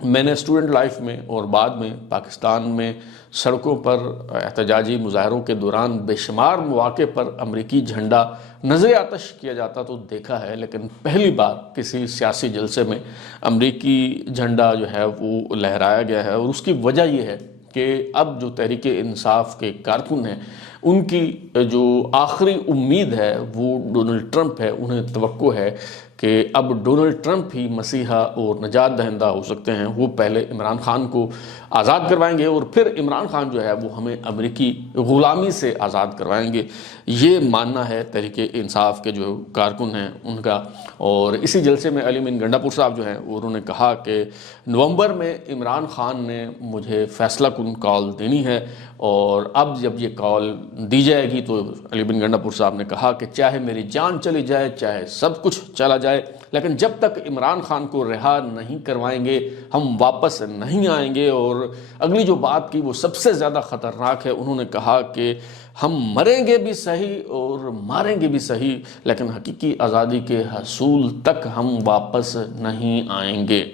میں نے student life میں اور بعد میں پاکستان میں سڑکوں پر احتجاجی مظاہروں کے دوران بے شمار مواقع پر امریکی جھنڈا نظر آتش کیا جاتا تو دیکھا ہے، لیکن پہلی بار کسی سیاسی جلسے میں امریکی جھنڈا جو ہے وہ لہرایا گیا ہے، اور اس کی وجہ یہ ہے کہ اب جو تحریک انصاف کے کارکن ہیں ان کی جو آخری امید ہے وہ ڈونلڈ ٹرمپ ہے۔ انہیں توقع ہے کہ اب ڈونلڈ ٹرمپ ہی مسیحا اور نجات دہندہ ہو سکتے ہیں۔ وہ پہلے عمران خان کو آزاد کروائیں گے اور پھر عمران خان جو ہے وہ ہمیں امریکی غلامی سے آزاد کروائیں گے، یہ ماننا ہے تحریک انصاف کے جو کارکن ہیں ان کا۔ اور اسی جلسے میں علی امین گنڈا پور صاحب جو ہیں انہوں نے کہا کہ نومبر میں عمران خان نے مجھے فیصلہ کن کال دینی ہے، اور اب جب یہ کال دی جائے گی تو علی امین گنڈا پور صاحب نے کہا کہ چاہے میری جان چلی جائے، چاہے سب کچھ چلا جائے، لیکن جب تک عمران خان کو رہا نہیں کروائیں گے ہم واپس نہیں آئیں گے۔ اور اگلی جو بات کی وہ سب سے زیادہ خطرناک ہے، انہوں نے کہا کہ ہم مریں گے بھی صحیح اور ماریں گے بھی صحیح، لیکن حقیقی آزادی کے حصول تک ہم واپس نہیں آئیں گے۔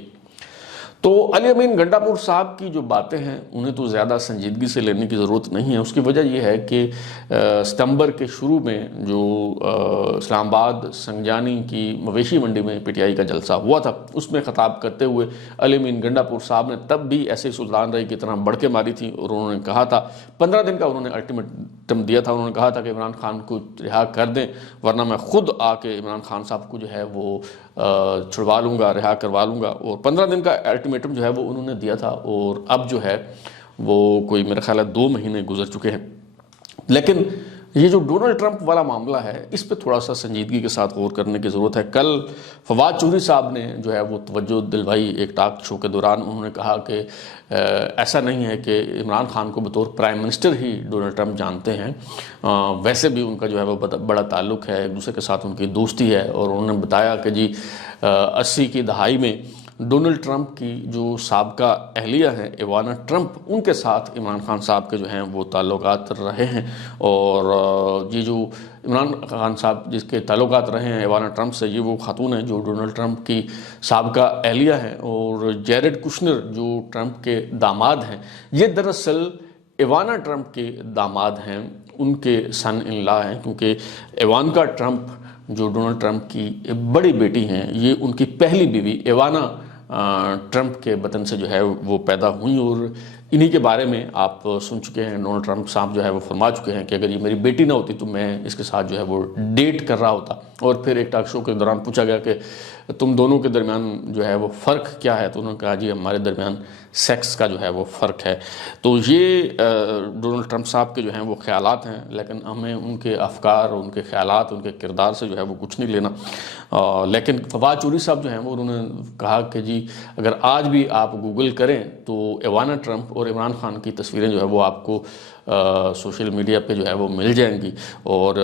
تو علی امین گنڈا پور صاحب کی جو باتیں ہیں انہیں تو زیادہ سنجیدگی سے لینے کی ضرورت نہیں ہے۔ اس کی وجہ یہ ہے کہ ستمبر کے شروع میں جو اسلام آباد سنجانی کی مویشی منڈی میں پی ٹی آئی کا جلسہ ہوا تھا، اس میں خطاب کرتے ہوئے علی امین گنڈا پور صاحب نے تب بھی ایسے سلطان رئی کی طرح بڑھ کے ماری تھی، اور انہوں نے کہا تھا 15 دن کا انہوں نے الٹیمیٹم دیا تھا۔ انہوں نے کہا تھا کہ عمران خان کو رہا کر دیں ورنہ میں خود آ کے عمران خان صاحب کو جو ہے وہ چھڑوا لوں گا، رہا کروا لوں گا، اور 15 دن کا الٹیمیٹم جو ہے وہ انہوں نے دیا تھا، اور اب جو ہے وہ کوئی میرا خیال ہے 2 مہینے گزر چکے ہیں۔ لیکن یہ جو ڈونلڈ ٹرمپ والا معاملہ ہے اس پہ تھوڑا سا سنجیدگی کے ساتھ غور کرنے کی ضرورت ہے۔ کل فواد چودھری صاحب نے جو ہے وہ توجہ دلوائی ایک ٹاک شو کے دوران، انہوں نے کہا کہ ایسا نہیں ہے کہ عمران خان کو بطور پرائم منسٹر ہی ڈونلڈ ٹرمپ جانتے ہیں، ویسے بھی ان کا جو ہے وہ بڑا تعلق ہے، ایک دوسرے کے ساتھ ان کی دوستی ہے۔ اور انہوں نے بتایا کہ جی 80 کی دہائی میں ڈونلڈ ٹرمپ کی جو سابقہ اہلیہ ہیں ایوانا ٹرمپ، ان کے ساتھ عمران خان صاحب کے جو ہیں وہ تعلقات رہے ہیں، اور یہ جو عمران خان صاحب جس کے تعلقات رہے ہیں ایوانا ٹرمپ سے، یہ وہ خاتون ہیں جو ڈونلڈ ٹرمپ کی سابقہ اہلیہ ہیں۔ اور جیرڈ کشنر جو ٹرمپ کے داماد ہیں، یہ دراصل ایوانا ٹرمپ کے داماد ہیں، ان کے سن ان لا ہیں، کیونکہ ایوانکا ٹرمپ جو ڈونلڈ ٹرمپ کی بڑی بیٹی ہیں، یہ ان کی پہلی بیوی ایوانا ٹرمپ کے بطن سے جو ہے وہ پیدا ہوئیں۔ اور انہی کے بارے میں آپ سن چکے ہیں، ڈونلڈ ٹرمپ صاحب جو ہے وہ فرما چکے ہیں کہ اگر یہ میری بیٹی نہ ہوتی تو میں اس کے ساتھ جو ہے وہ ڈیٹ کر رہا ہوتا۔ اور پھر ایک ٹاک شو کے دوران پوچھا گیا کہ تم دونوں کے درمیان جو ہے وہ فرق کیا ہے، تو انہوں نے کہا جی ہمارے درمیان سیکس کا جو ہے وہ فرق ہے۔ تو یہ ڈونلڈ ٹرمپ صاحب کے جو ہیں وہ خیالات ہیں، لیکن ہمیں ان کے افکار، ان کے خیالات، ان کے کردار سے جو ہے وہ کچھ نہیں لینا۔ لیکن فواد چودھری صاحب جو ہیں وہ انہوں نے کہا کہ جی اگر آج بھی آپ گوگل کریں تو ایوانا ٹرمپ اور عمران خان کی تصویریں جو ہے وہ آپ کو سوشل میڈیا پہ جو ہے وہ مل جائیں گی۔ اور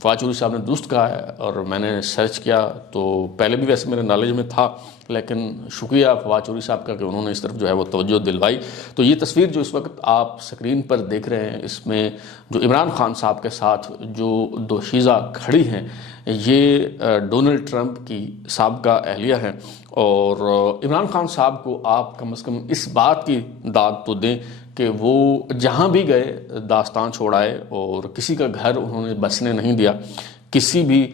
فواد چودھری صاحب نے درست کہا ہے، اور میں نے سرچ کیا تو پہلے بھی ویسے میرے نالج میں تھا، لیکن شکریہ فواد چودھری صاحب کا کہ انہوں نے اس طرف جو ہے وہ توجہ دلوائی۔ تو یہ تصویر جو اس وقت آپ سکرین پر دیکھ رہے ہیں، اس میں جو عمران خان صاحب کے ساتھ جو دوشیزہ کھڑی ہیں، یہ ڈونلڈ ٹرمپ کی سابقہ اہلیہ ہیں۔ اور عمران خان صاحب کو آپ کم از کم اس بات کی داد تو دیں کہ وہ جہاں بھی گئے داستان چھوڑائے، اور کسی کا گھر انہوں نے بسنے نہیں دیا، کسی بھی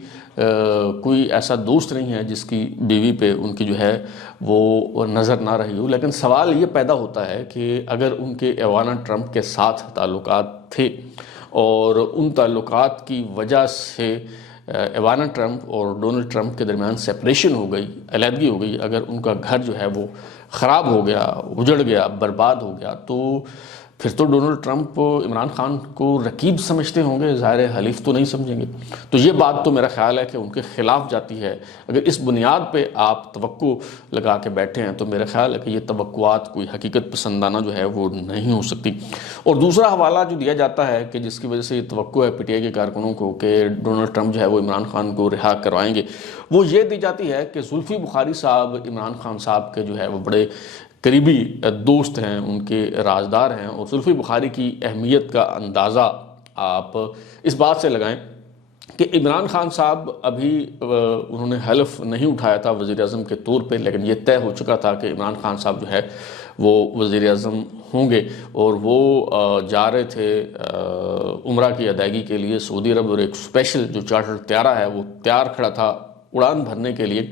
کوئی ایسا دوست نہیں ہے جس کی بیوی پہ ان کی جو ہے وہ نظر نہ رہی ہو۔ لیکن سوال یہ پیدا ہوتا ہے کہ اگر ان کے ایوانا ٹرمپ کے ساتھ تعلقات تھے اور ان تعلقات کی وجہ سے ایوانا ٹرمپ اور ڈونلڈ ٹرمپ کے درمیان سیپریشن ہو گئی، علیحدگی ہو گئی، اگر ان کا گھر جو ہے وہ خراب ہو گیا، اجڑ گیا، برباد ہو گیا، تو پھر تو ڈونلڈ ٹرمپ عمران خان کو رقیب سمجھتے ہوں گے، ظاہر ہے حلیف تو نہیں سمجھیں گے۔ تو یہ بات تو میرا خیال ہے کہ ان کے خلاف جاتی ہے۔ اگر اس بنیاد پہ آپ توقع لگا کے بیٹھے ہیں تو میرا خیال ہے کہ یہ توقعات کوئی حقیقت پسندانہ جو ہے وہ نہیں ہو سکتی۔ اور دوسرا حوالہ جو دیا جاتا ہے کہ جس کی وجہ سے یہ توقع ہے پی ٹی آئی کے کارکنوں کو کہ ڈونلڈ ٹرمپ جو ہے وہ عمران خان کو رہا کروائیں گے، وہ یہ دی جاتی ہے کہ زلفی بخاری صاحب عمران خان صاحب کے جو ہے وہ بڑے قریبی دوست ہیں، ان کے رازدار ہیں۔ اور زلفی بخاری کی اہمیت کا اندازہ آپ اس بات سے لگائیں کہ عمران خان صاحب ابھی انہوں نے حلف نہیں اٹھایا تھا وزیر اعظم کے طور پہ، لیکن یہ طے ہو چکا تھا کہ عمران خان صاحب جو ہے وہ وزیر اعظم ہوں گے، اور وہ جا رہے تھے عمرہ کی ادائیگی کے لیے سعودی عرب، اور ایک اسپیشل جو چارٹر طیارہ ہے وہ تیار کھڑا تھا اڑان بھرنے کے لیے۔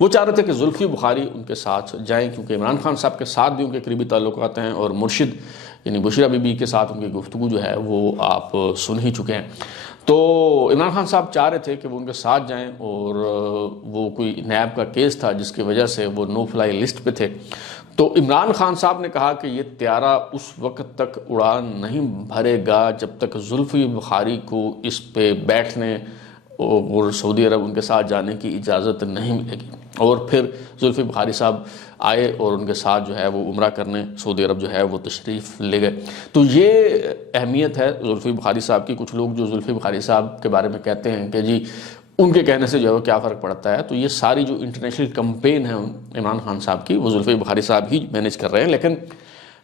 وہ چاہ رہے تھے کہ زلفی بخاری ان کے ساتھ جائیں، کیونکہ عمران خان صاحب کے ساتھ بھی ان کے قریبی تعلقات ہیں، اور مرشد یعنی بشریٰ بی بی کے ساتھ ان کی گفتگو جو ہے وہ آپ سن ہی چکے ہیں۔ تو عمران خان صاحب چاہ رہے تھے کہ وہ ان کے ساتھ جائیں، اور وہ کوئی نیب کا کیس تھا جس کی وجہ سے وہ نو فلائی لسٹ پہ تھے۔ تو عمران خان صاحب نے کہا کہ یہ طیارہ اس وقت تک اڑان نہیں بھرے گا جب تک زلفی بخاری کو اس پہ بیٹھنے اور سعودی عرب ان کے ساتھ جانے کی اجازت نہیں ملے گی۔ اور پھر زلفی بخاری صاحب آئے اور ان کے ساتھ جو ہے وہ عمرہ کرنے سعودی عرب جو ہے وہ تشریف لے گئے۔ تو یہ اہمیت ہے زلفی بخاری صاحب کی۔ کچھ لوگ جو زلفی بخاری صاحب کے بارے میں کہتے ہیں کہ جی ان کے کہنے سے جو ہے وہ کیا فرق پڑتا ہے، تو یہ ساری جو انٹرنیشنل کمپین ہے عمران خان صاحب کی وہ زلفی بخاری صاحب ہی مینیج کر رہے ہیں۔ لیکن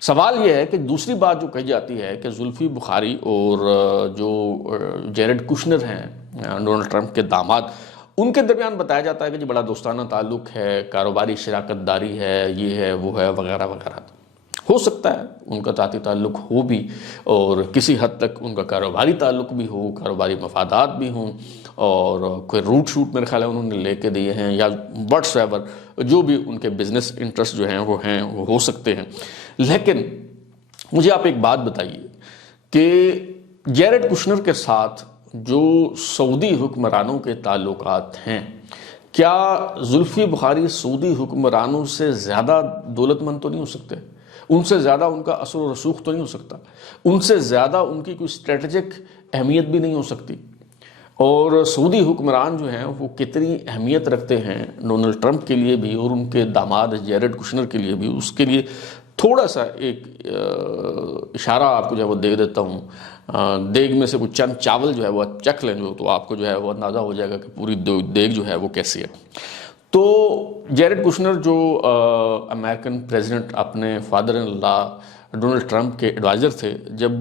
سوال یہ ہے کہ دوسری بات جو کہی جاتی ہے کہ زلفی بخاری اور جو جیرڈ کشنر ہیں ڈونلڈ ٹرمپ کے داماد، ان کے درمیان بتایا جاتا ہے کہ جی بڑا دوستانہ تعلق ہے، کاروباری شراکت داری ہے، یہ ہے وہ ہے وغیرہ وغیرہ۔ ہو سکتا ہے ان کا ذاتی تعلق ہو بھی، اور کسی حد تک ان کا کاروباری تعلق بھی ہو، کاروباری مفادات بھی ہوں، اور کوئی روٹ شوٹ میرے خیال ہے انہوں نے لے کے دیے ہیں، یا واٹس ایور جو بھی ان کے بزنس انٹرسٹ جو ہیں وہ ہو سکتے ہیں۔ لیکن مجھے آپ ایک بات بتائیے کہ جیرڈ کشنر کے ساتھ جو سعودی حکمرانوں کے تعلقات ہیں، کیا زلفی بخاری سعودی حکمرانوں سے زیادہ دولت مند تو نہیں ہو سکتے؟ ان سے زیادہ ان کا اثر و رسوخ تو نہیں ہو سکتا؟ ان سے زیادہ ان کی کوئی اسٹریٹجک اہمیت بھی نہیں ہو سکتی؟ اور سعودی حکمران جو ہیں وہ کتنی اہمیت رکھتے ہیں ڈونلڈ ٹرمپ کے لیے بھی، اور ان کے داماد جیرڈ کشنر کے لیے بھی۔ اس کے لیے تھوڑا سا ایک اشارہ آپ کو جو ہے وہ دے دیتا ہوں۔ دیگ میں سے کچھ چند چاول جو ہے وہ چکھ لیں جو، تو آپ کو جو ہے وہ اندازہ ہو جائے گا کہ پوری دیگ جو ہے وہ کیسی ہے۔ تو جیرڈ کشنر جو امریکن پریزیڈنٹ اپنے father in law Donald Trump کے ایڈوائزر تھے، جب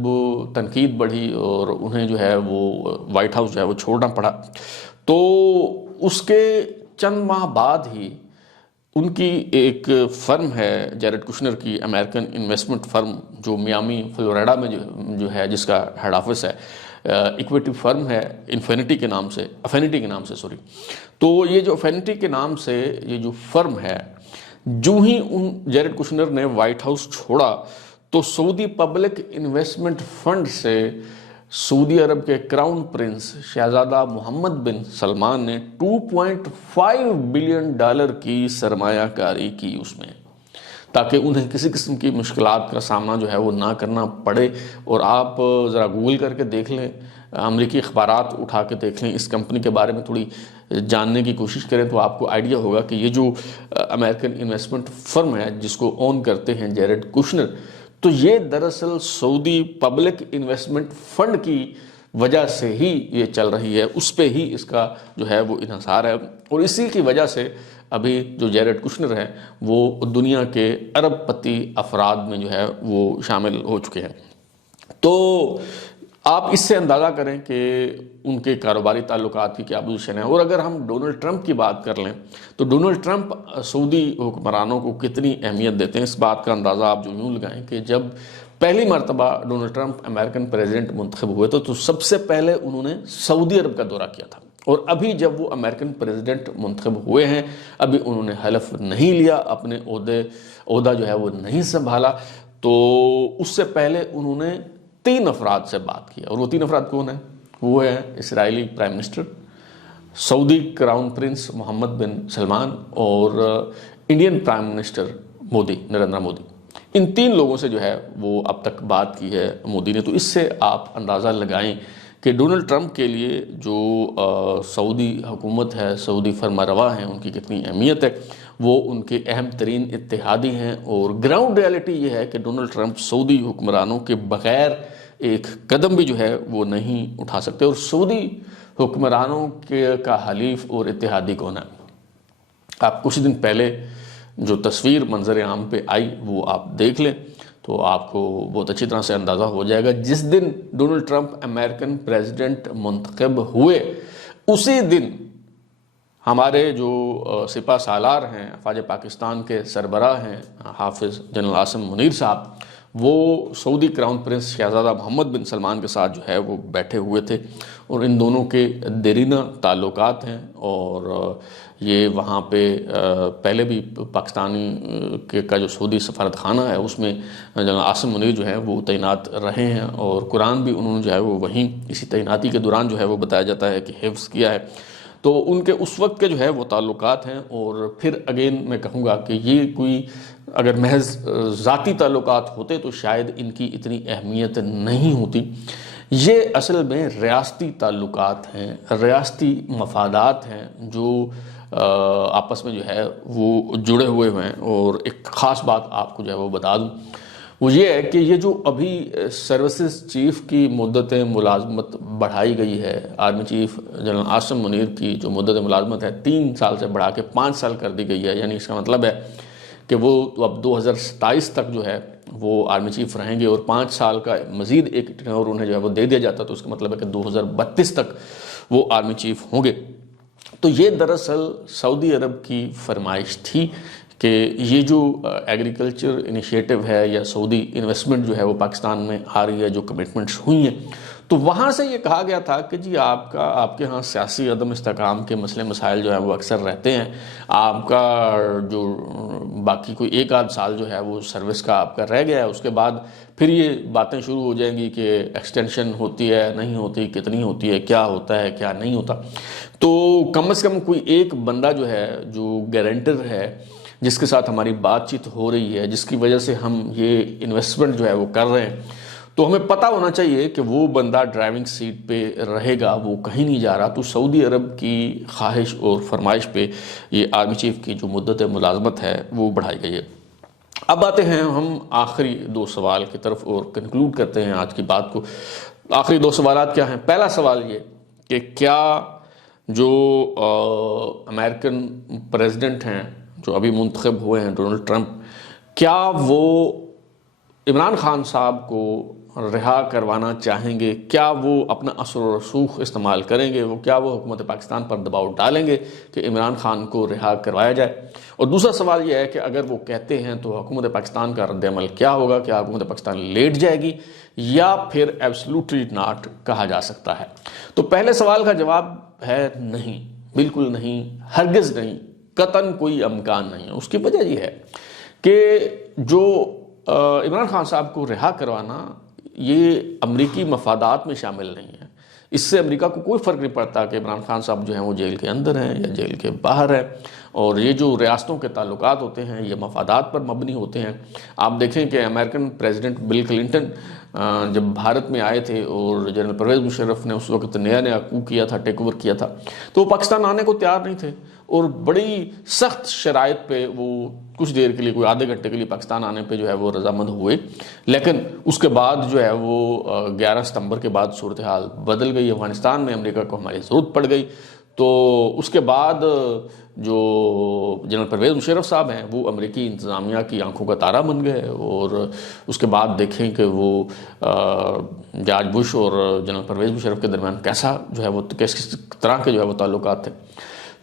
تنقید بڑھی اور انہیں جو ہے وہ وائٹ ہاؤس جو ہے وہ چھوڑنا پڑا، تو اس کے چند ماہ بعد ہی ان کی ایک فرم ہے جیرڈ کشنر کی، امریکن انویسٹمنٹ فرم جو میامی فلوریڈا میں جو ہے، جس کا ہیڈ آفس ہے، ایکویٹی فرم ہے افینٹی کے نام سے، تو یہ جو افینٹی کے نام سے یہ جو فرم ہے، جو ہی ان جیرڈ کشنر نے وائٹ ہاؤس چھوڑا تو سعودی پبلک انویسٹمنٹ فنڈ سے سعودی عرب کے کراؤن پرنس شہزادہ محمد بن سلمان نے $2.5 بلین کی سرمایہ کاری کی اس میں، تاکہ انہیں کسی قسم کی مشکلات کا سامنا جو ہے وہ نہ کرنا پڑے۔ اور آپ ذرا گوگل کر کے دیکھ لیں، امریکی اخبارات اٹھا کے دیکھ لیں، اس کمپنی کے بارے میں تھوڑی جاننے کی کوشش کریں تو آپ کو آئیڈیا ہوگا کہ یہ جو امریکن انویسٹمنٹ فرم ہے جس کو اون کرتے ہیں جیرڈ کشنر، تو یہ دراصل سعودی پبلک انویسٹمنٹ فنڈ کی وجہ سے ہی یہ چل رہی ہے، اس پہ ہی اس کا جو ہے وہ انحصار ہے، اور اسی کی وجہ سے ابھی جو جیرڈ کشنر ہیں وہ دنیا کے ارب پتی افراد میں جو ہے وہ شامل ہو چکے ہیں۔ تو آپ اس سے اندازہ کریں کہ ان کے کاروباری تعلقات کی کیا پوزیشن ہے۔ اور اگر ہم ڈونلڈ ٹرمپ کی بات کر لیں تو ڈونلڈ ٹرمپ سعودی حکمرانوں کو کتنی اہمیت دیتے ہیں، اس بات کا اندازہ آپ جو یوں لگائیں کہ جب پہلی مرتبہ ڈونلڈ ٹرمپ امریکن پریزیڈنٹ منتخب ہوئے تو سب سے پہلے انہوں نے سعودی عرب کا دورہ کیا تھا، اور ابھی جب وہ امریکن پریزیڈنٹ منتخب ہوئے ہیں ابھی انہوں نے حلف نہیں لیا، اپنے عہدہ جو ہے وہ نہیں سنبھالا، تو اس سے پہلے انہوں نے 3 افراد سے بات کیا، اور وہ 3 افراد کون ہیں؟ وہ ہیں اسرائیلی پرائم منسٹر، سعودی crown prince Mohammed bin Salman, اور Indian prime minister Modi, Narendra Modi. ان 3 لوگوں سے جو ہے وہ اب تک بات کی ہے مودی نے۔ تو اس سے آپ اندازہ لگائیں کہ ڈونلڈ ٹرمپ کے لیے جو سعودی حکومت ہے، سعودی فرما روا ہیں، ان کی کتنی اہمیت ہے، وہ ان کے اہم ترین اتحادی ہیں۔ اور گراؤنڈ ریالٹی یہ ہے کہ ڈونلڈ ٹرمپ سعودی حکمرانوں کے بغیر ایک قدم بھی جو ہے وہ نہیں اٹھا سکتے، اور سعودی حکمرانوں کا حلیف اور اتحادی کون ہے؟ آپ کچھ دن پہلے جو تصویر منظر عام پہ آئی وہ آپ دیکھ لیں تو آپ کو بہت اچھی طرح سے اندازہ ہو جائے گا۔ جس دن ڈونلڈ ٹرمپ امریکن پریزیڈنٹ منتخب ہوئے اسی دن ہمارے جو سپہ سالار ہیں، افواج پاکستان کے سربراہ ہیں حافظ جنرل عاصم منیر صاحب، وہ سعودی کراؤن پرنس شہزادہ محمد بن سلمان کے ساتھ جو ہے وہ بیٹھے ہوئے تھے، اور ان دونوں کے دیرینہ تعلقات ہیں، اور یہ وہاں پہ پہلے بھی پاکستانی کا جو سعودی سفارت خانہ ہے اس میں جنرل عاصم منیر جو ہے وہ تعینات رہے ہیں، اور قرآن بھی انہوں نے جو ہے وہ وہیں اسی تعیناتی کے دوران جو ہے وہ بتایا جاتا ہے کہ حفظ کیا ہے۔ تو ان کے اس وقت کے جو ہے وہ تعلقات ہیں، اور پھر اگین میں کہوں گا کہ یہ کوئی اگر محض ذاتی تعلقات ہوتے تو شاید ان کی اتنی اہمیت نہیں ہوتی۔ یہ اصل میں ریاستی تعلقات ہیں، ریاستی مفادات ہیں جو آپس میں جو ہے وہ جڑے ہوئے ہیں۔ اور ایک خاص بات آپ کو جو ہے وہ بتا دوں، وہ یہ ہے کہ یہ جو ابھی سروسز چیف کی مدت ملازمت بڑھائی گئی ہے، army chief general Asim Munir کی جو مدت ملازمت ہے 3 سال سے بڑھا کے 5 سال کر دی گئی ہے، یعنی اس کا مطلب ہے کہ وہ اب 2027 تک جو ہے وہ آرمی چیف رہیں گے، اور 5 سال کا مزید ایک ٹینور انہیں جو ہے وہ دے دیا جاتا، تو اس کا مطلب ہے کہ 2032 تک وہ آرمی چیف ہوں گے۔ تو یہ دراصل سعودی عرب کی فرمائش تھی کہ یہ جو ایگریکلچر انیشیٹو ہے یا سعودی انویسٹمنٹ جو ہے وہ پاکستان میں آ رہی ہے، جو کمٹمنٹس ہوئی ہیں، تو وہاں سے یہ کہا گیا تھا کہ جی آپ کے ہاں سیاسی عدم استحکام کے مسئلے مسائل جو ہے وہ اکثر رہتے ہیں، آپ کا جو باقی کوئی 1 آدھ سال جو ہے وہ سروس کا آپ کا رہ گیا ہے، اس کے بعد پھر یہ باتیں شروع ہو جائیں گی کہ ایکسٹینشن ہوتی ہے نہیں ہوتی، کتنی ہوتی ہے، کیا ہوتا ہے کیا نہیں ہوتا۔ تو کم از کم کوئی ایک بندہ جو ہے جو گارنٹر ہے، جس کے ساتھ ہماری بات چیت ہو رہی ہے، جس کی وجہ سے ہم یہ انویسٹمنٹ جو ہے وہ کر رہے ہیں، تو ہمیں پتہ ہونا چاہیے کہ وہ بندہ ڈرائیونگ سیٹ پہ رہے گا، وہ کہیں نہیں جا رہا۔ تو سعودی عرب کی خواہش اور فرمائش پہ یہ آرمی چیف کی جو مدت ملازمت ہے وہ بڑھائی گئی ہے۔ اب آتے ہیں ہم آخری 2 سوال کی طرف اور کنکلوڈ کرتے ہیں آج کی بات کو۔ آخری 2 سوالات کیا ہیں؟ پہلا سوال یہ کہ کیا جو امریکن پریزیڈنٹ ہیں جو ابھی منتخب ہوئے ہیں، ڈونلڈ ٹرمپ، کیا وہ عمران خان صاحب کو رہا کروانا چاہیں گے؟ کیا وہ اپنا اثر و رسوخ استعمال کریں گے؟ کیا وہ حکومت پاکستان پر دباؤ ڈالیں گے کہ عمران خان کو رہا کروایا جائے؟ اور دوسرا سوال یہ ہے کہ اگر وہ کہتے ہیں تو حکومت پاکستان کا رد عمل کیا ہوگا؟ کیا حکومت پاکستان لیٹ جائے گی یا پھر ایبسلوٹلی ناٹ کہا جا سکتا ہے؟ تو پہلے سوال کا جواب ہے نہیں، بالکل نہیں، ہرگز نہیں، قطعاً کوئی امکان نہیں ہے۔ اس کی وجہ یہ ہے کہ جو عمران خان صاحب کو رہا کروانا یہ امریکی مفادات میں شامل نہیں ہے۔ اس سے امریکہ کو کوئی فرق نہیں پڑتا کہ عمران خان صاحب جو ہیں وہ جیل کے اندر ہیں یا جیل کے باہر ہیں، اور یہ جو ریاستوں کے تعلقات ہوتے ہیں یہ مفادات پر مبنی ہوتے ہیں۔ آپ دیکھیں کہ امریکن پریزیڈنٹ بل کلنٹن جب بھارت میں آئے تھے اور جنرل پرویز مشرف نے اس وقت نیا کو کیا تھا، ٹیک اوور کیا تھا، تو وہ پاکستان آنے کو تیار نہیں تھے، اور بڑی سخت شرائط پہ وہ کچھ دیر کے لیے، کوئی آدھے گھنٹے کے لیے پاکستان آنے پہ جو ہے وہ رضامند ہوئے۔ لیکن اس کے بعد جو ہے وہ 11 ستمبر کے بعد صورتحال بدل گئی، افغانستان میں امریکہ کو ہماری ضرورت پڑ گئی۔ تو اس کے بعد جو جنرل پرویز مشرف صاحب ہیں وہ امریکی انتظامیہ کی آنکھوں کا تارا بن گئے، اور اس کے بعد دیکھیں کہ وہ جارج بش اور جنرل پرویز مشرف کے درمیان کیسا جو ہے وہ کس طرح کے جو ہے وہ تعلقات تھے۔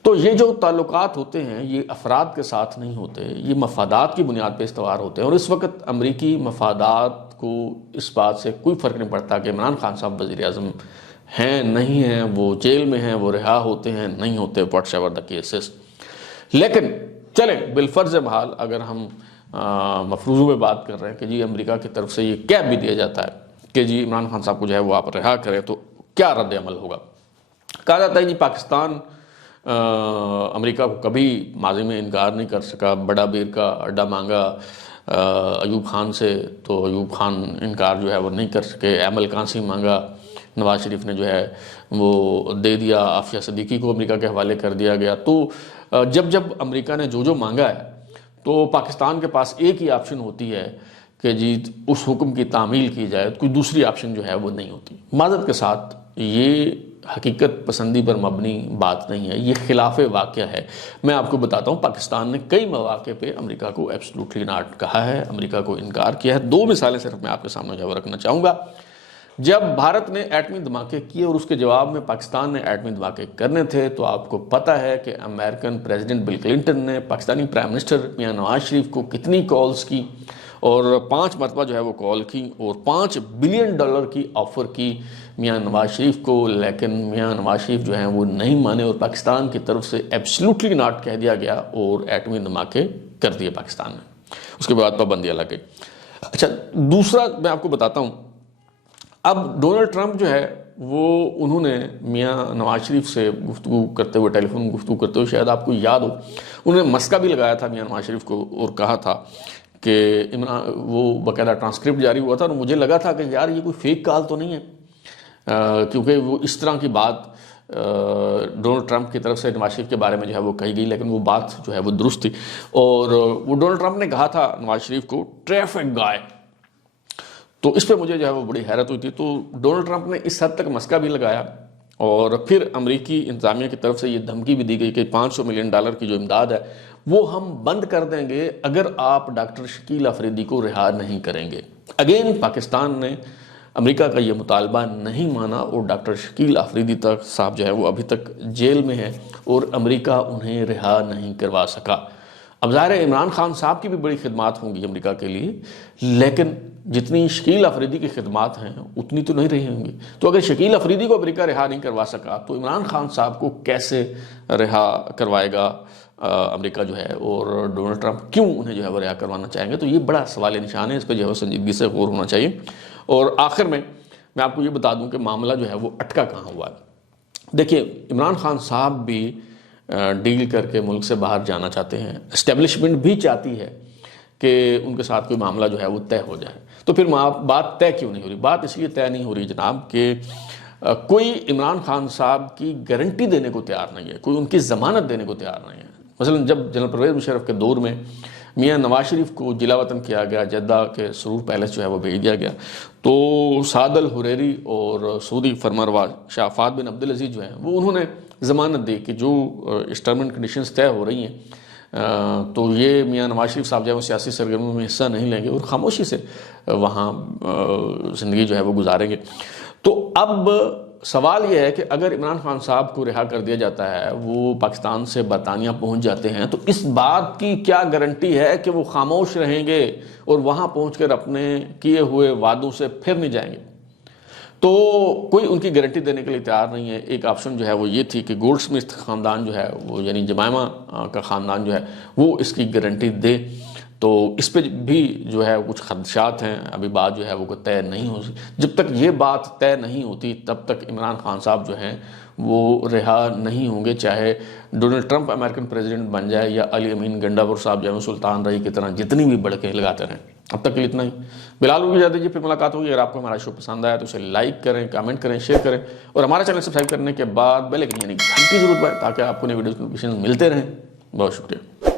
تو یہ جو تعلقات ہوتے ہیں یہ افراد کے ساتھ نہیں ہوتے، یہ مفادات کی بنیاد پہ استوار ہوتے ہیں، اور اس وقت امریکی مفادات کو اس بات سے کوئی فرق نہیں پڑتا کہ عمران خان صاحب وزیر اعظم ہیں نہیں ہیں، وہ جیل میں ہیں، وہ رہا ہوتے ہیں نہیں ہوتے، واٹس ایور دا کیسز۔ لیکن چلیں بالفرض محال اگر ہم مفروضوں میں بات کر رہے ہیں کہ جی امریکہ کی طرف سے یہ کہہ بھی دیا جاتا ہے کہ جی عمران خان صاحب کو جو ہے وہ آپ رہا کریں، تو کیا رد عمل ہوگا؟ کہا جاتا ہے جی پاکستان امریکہ کو کبھی ماضی میں انکار نہیں کر سکا، بڑا بیر کا اڈا مانگا ایوب خان سے تو ایوب خان انکار جو ہے وہ نہیں کر سکے، ایمل کانسی مانگا، نواز شریف نے جو ہے وہ دے دیا، عافیہ صدیقی کو امریکہ کے حوالے کر دیا گیا۔ تو جب امریکہ نے جو مانگا ہے تو پاکستان کے پاس ایک ہی آپشن ہوتی ہے کہ جی اس حکم کی تعمیل کی جائے، کوئی دوسری آپشن جو ہے وہ نہیں ہوتی۔ معذرت کے ساتھ یہ حقیقت پسندی پر مبنی بات نہیں ہے، یہ خلاف واقعہ ہے۔ میں آپ کو بتاتا ہوں پاکستان نے کئی مواقع پہ امریکہ کو ایبسلوٹلی ناٹ کہا ہے، امریکہ کو انکار کیا ہے۔ 2 مثالیں صرف میں آپ کے سامنے جو ہے وہ رکھنا چاہوں گا۔ جب بھارت نے ایٹمی دھماکے کیے اور اس کے جواب میں پاکستان نے ایٹمی دھماکے کرنے تھے تو آپ کو پتہ ہے کہ امریکن پریزیڈنٹ بل کلنٹن نے پاکستانی پرائم منسٹر میاں نواز شریف کو کتنی کالز کی، اور 5 مرتبہ جو ہے وہ کال کی اور $5 بلین کی آفر کی میاں نواز شریف کو، لیکن میاں نواز شریف جو ہیں وہ نہیں مانے اور پاکستان کی طرف سے ایبسلیوٹلی ناٹ کہہ دیا گیا اور ایٹمی دھماکے کر دیے پاکستان نے۔ اس کے بعد پابندیاں لگ گئی۔ اچھا، دوسرا میں آپ کو بتاتا ہوں، اب ڈونلڈ ٹرمپ جو ہے وہ انہوں نے میاں نواز شریف سے گفتگو کرتے ہوئے، ٹیلی فون گفتگو کرتے ہوئے، شاید آپ کو یاد ہو، انہوں نے مسکا بھی لگایا تھا میاں نواز شریف کو اور کہا تھا کہ وہ باقاعدہ ٹرانسکرپٹ جاری ہوا تھا اور مجھے لگا تھا کہ یار یہ کوئی فیک کال تو نہیں ہے، کیونکہ وہ اس طرح کی بات ڈونلڈ ٹرمپ کی طرف سے نواز شریف کے بارے میں جو ہے وہ کہی گئی، لیکن وہ بات جو ہے وہ درست تھی۔ اور وہ ڈونلڈ ٹرمپ نے کہا تھا نواز شریف کو ٹریفک گائے، تو اس پہ مجھے جو ہے وہ بڑی حیرت ہوئی تھی۔ تو ڈونلڈ ٹرمپ نے اس حد تک مسکا بھی لگایا اور پھر امریکی انتظامیہ کی طرف سے یہ دھمکی بھی دی گئی کہ $500 ملین کی جو امداد ہے وہ ہم بند کر دیں گے اگر آپ ڈاکٹر شکیل افریدی کو رہا نہیں کریں گے۔ اگین پاکستان نے امریکہ کا یہ مطالبہ نہیں مانا اور ڈاکٹر شکیل افریدی تک صاحب جو ہے وہ ابھی تک جیل میں ہے اور امریکہ انہیں رہا نہیں کروا سکا۔ اب ظاہر ہے عمران خان صاحب کی بھی بڑی خدمات ہوں گی امریکہ کے لیے، لیکن جتنی شکیل افریدی کی خدمات ہیں اتنی تو نہیں رہی ہوں گی۔ تو اگر شکیل افریدی کو امریکہ رہا نہیں کروا سکا تو عمران خان صاحب کو کیسے رہا کروائے گا امریکہ جو ہے، اور ڈونلڈ ٹرمپ کیوں انہیں جو ہے وہ رہا کروانا چاہیں گے؟ تو یہ بڑا سوال نشان ہے، اس پہ جو ہے سنجیدگی سے غور ہونا چاہیے۔ اور آخر میں آپ کو یہ بتا دوں کہ معاملہ جو ہے وہ اٹکا کہاں ہوا ہے۔ دیکھیے، عمران خان صاحب بھی ڈیل کر کے ملک سے باہر جانا چاہتے ہیں، اسٹیبلشمنٹ بھی چاہتی ہے کہ ان کے ساتھ کوئی معاملہ جو ہے وہ طے ہو جائے، تو پھر بات طے کیوں نہیں ہو رہی؟ بات اس لیے طے نہیں ہو رہی جناب کہ کوئی عمران خان صاحب کی گارنٹی دینے کو تیار نہیں ہے، کوئی ان کی ضمانت دینے کو تیار نہیں ہے۔ مثلا جب جنرل پرویز مشرف کے دور میں میاں نواز شریف کو جلا وطن کیا گیا، جدہ کے سرور پیلس جو ہے وہ بھیج دیا گیا، تو سعد الحریری اور سعودی فرمانروا شاہ فہد بن عبدالعزیز جو ہیں وہ انہوں نے ضمانت دی کہ جو اس ٹرم اینڈ کنڈیشنز طے ہو رہی ہیں تو یہ میاں نواز شریف صاحب جو ہے وہ سیاسی سرگرمیوں میں حصہ نہیں لیں گے اور خاموشی سے وہاں زندگی جو ہے وہ گزاریں گے۔ تو اب سوال یہ ہے کہ اگر عمران خان صاحب کو رہا کر دیا جاتا ہے، وہ پاکستان سے برطانیہ پہنچ جاتے ہیں، تو اس بات کی کیا گارنٹی ہے کہ وہ خاموش رہیں گے اور وہاں پہنچ کر اپنے کیے ہوئے وعدوں سے پھر نہیں جائیں گے؟ تو کوئی ان کی گارنٹی دینے کے لیے تیار نہیں ہے۔ ایک آپشن جو ہے وہ یہ تھی کہ گولڈ سمتھ خاندان جو ہے وہ، یعنی جمائمہ کا خاندان جو ہے وہ اس کی گارنٹی دے، تو اس پہ بھی جو ہے کچھ خدشات ہیں، ابھی بات جو ہے وہ طے نہیں ہو سکتی۔ جب تک یہ بات طے نہیں ہوتی تب تک عمران خان صاحب جو ہیں وہ رہا نہیں ہوں گے، چاہے ڈونلڈ ٹرمپ امریکن پریزیڈنٹ بن جائے یا علی امین گنڈاپور صاحب جو ہے سلطان رہی کی طرح جتنی بھی بڑکیں لگاتے رہیں۔ اب تک کے لیے اتنا ہی، بلال کو اجازت دیجیے، پھر ملاقات ہوگی۔ اگر آپ کو ہمارا شو پسند آیا تو اسے لائک کریں، کامنٹ کریں، شیئر کریں اور ہمارا چینل سبسکرائب کرنے کے بعد بیل آئکن یعنی گھنٹی ضرور دبائیں تاکہ آپ کو نئی ویڈیوز کی نوٹیفیکیشن ملتے رہیں۔ بہت شکریہ۔